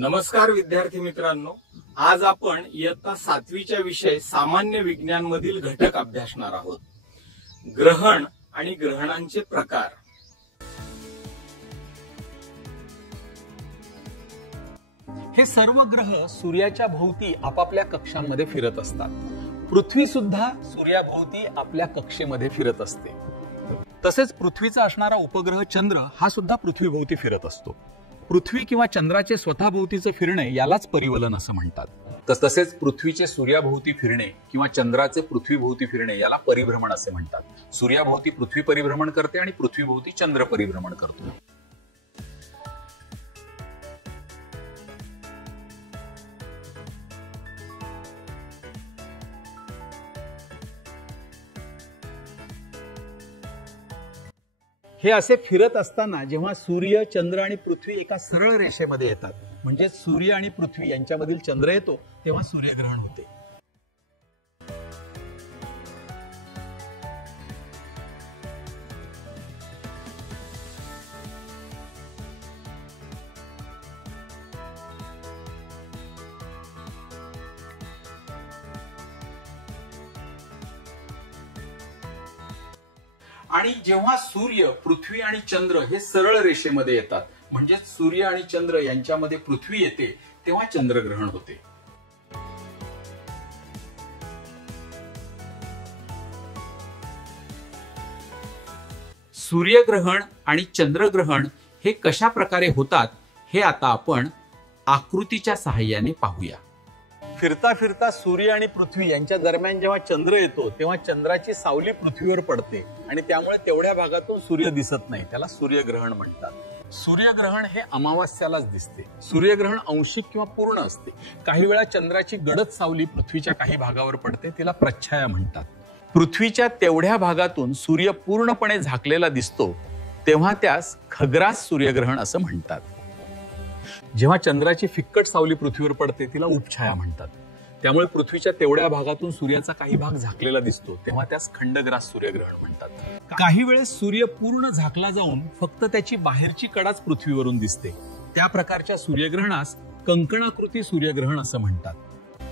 नमस्कार विद्यार्थी मित्रांनो, आज आपण इयत्ता 7वीच्या विषय सामान्य विज्ञान मधील घटक अभ्यासणार आहोत. ग्रहण आणि ग्रहणांचे प्रकार. हे सर्व ग्रह सूर्याच्या भोवती आपापल्या कक्षांमध्ये फिरत असतात. पृथ्वी सुद्धा सूर्याभोवती आपल्या कक्षेमध्ये फिरत असते. तसेच पृथ्वीचा असणारा उपग्रह चंद्र हा सुद्धा पृथ्वीभोवती फिरत असतो. पृथ्वी किंवा चंद्राचे स्वतःभोवतीचे फिरणे यालाच परिवलन असं म्हणतात. तसेच पृथ्वीचे सूर्याभोवती फिरणे किंवा चंद्राचे पृथ्वीभोवती फिरणे याला परिभ्रमण असे म्हणतात. सूर्याभोवती पृथ्वी परिभ्रमण करते आणि पृथ्वीभोवती चंद्र परिभ्रमण करतो. हे असे फिरत असताना जेव्हा सूर्य, चंद्र आणि पृथ्वी एका सरळ रेषेमध्ये येतात, म्हणजे सूर्य आणि पृथ्वी यांच्यामधील चंद्र येतो, तेव्हा सूर्यग्रहण होते. आणि जेव्हा सूर्य, पृथ्वी आणि चंद्र हे सरळ रेषेमध्ये येतात, म्हणजे सूर्य आणि चंद्र यांच्यामध्ये पृथ्वी येते, तेव्हा चंद्रग्रहण होते. सूर्यग्रहण आणि चंद्रग्रहण हे कशा प्रकारे होतात हे आता आपण आकृतीच्या सहाय्याने पाहूया. फिरता फिरता सूर्य आणि पृथ्वी यांच्या दरम्यान जेव्हा चंद्र येतो, तेव्हा चंद्राची सावली पृथ्वीवर पडते आणि त्यामुळे तेवढ्या भागातून सूर्य दिसत नाही. त्याला सूर्यग्रहण म्हणतात. सूर्यग्रहण हे अमावास्यालाच दिसते. सूर्यग्रहण आंशिक किंवा पूर्ण असते. काही वेळा चंद्राची गडद सावली पृथ्वीच्या काही भागावर पडते, तिला प्रच्छाया म्हणतात. पृथ्वीच्या तेवढ्या भागातून सूर्य पूर्णपणे झाकलेला दिसतो, तेव्हा त्यास खग्रास सूर्यग्रहण असं म्हणतात. जेव्हा चंद्राची फिक्कट सावली पृथ्वीवर पडते, तिला उपछाया म्हणतात. त्यामुळे पृथ्वीच्या तेवढ्या भागातून सूर्याचा काही भाग झाकलेला दिसतो, तेव्हा त्यास खंडग्रास सूर्यग्रहण म्हणतात. काही वेळेस सूर्य पूर्ण झाकला जाऊन फक्त त्याची बाहेरची कडाच पृथ्वीवरून दिसते. त्या प्रकारच्या सूर्यग्रहणास कंकणाकृती सूर्यग्रहण असं म्हणतात.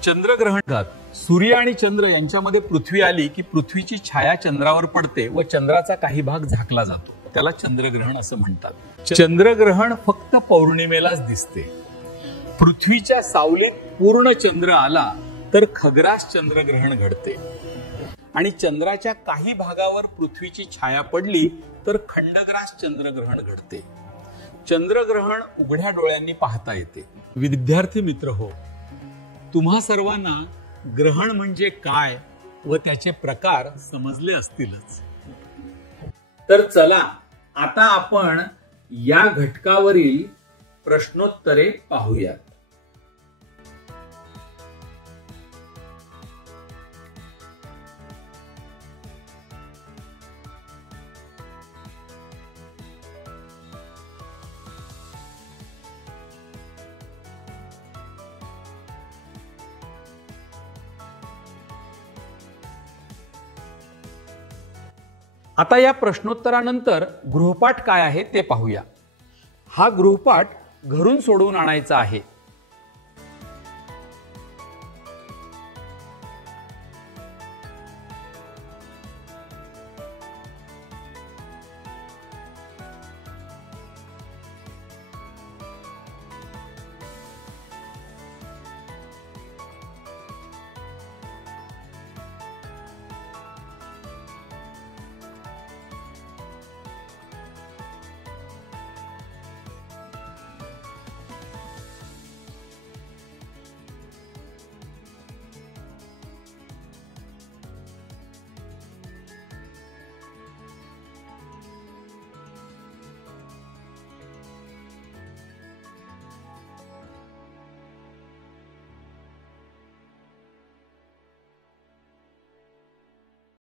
चंद्रग्रहणात सूर्य आणि चंद्र यांच्यामध्ये पृथ्वी आली की पृथ्वीची छाया चंद्रावर पडते व चंद्राचा काही भाग झाकला जातो. त्याला चंद्रग्रहण असं म्हणतात. चंद्रग्रहण फक्त पौर्णिमेलाच दिसते. पृथ्वीच्या सावलीत पूर्ण चंद्र आला तर खग्रास चंद्रग्रहण घडते आणि चंद्राच्या काही भागावर पृथ्वीची छाया पडली तर खंडग्रास चंद्रग्रहण घडते. चंद्रग्रहण उघड्या डोळ्यांनी पाहता येते. विद्यार्थी मित्र हो, तुम्हा सर्वांना ग्रहण म्हणजे काय व त्याचे प्रकार समजले असतीलच. तर चला आता आपण या घटकावरील प्रश्नोत्तरे पाहूयात. आता या प्रश्नोत्तरानंतर गृहपाठ काय आहे ते पाहूया. हा गृहपाठ घरून सोडवून आणायचा आहे.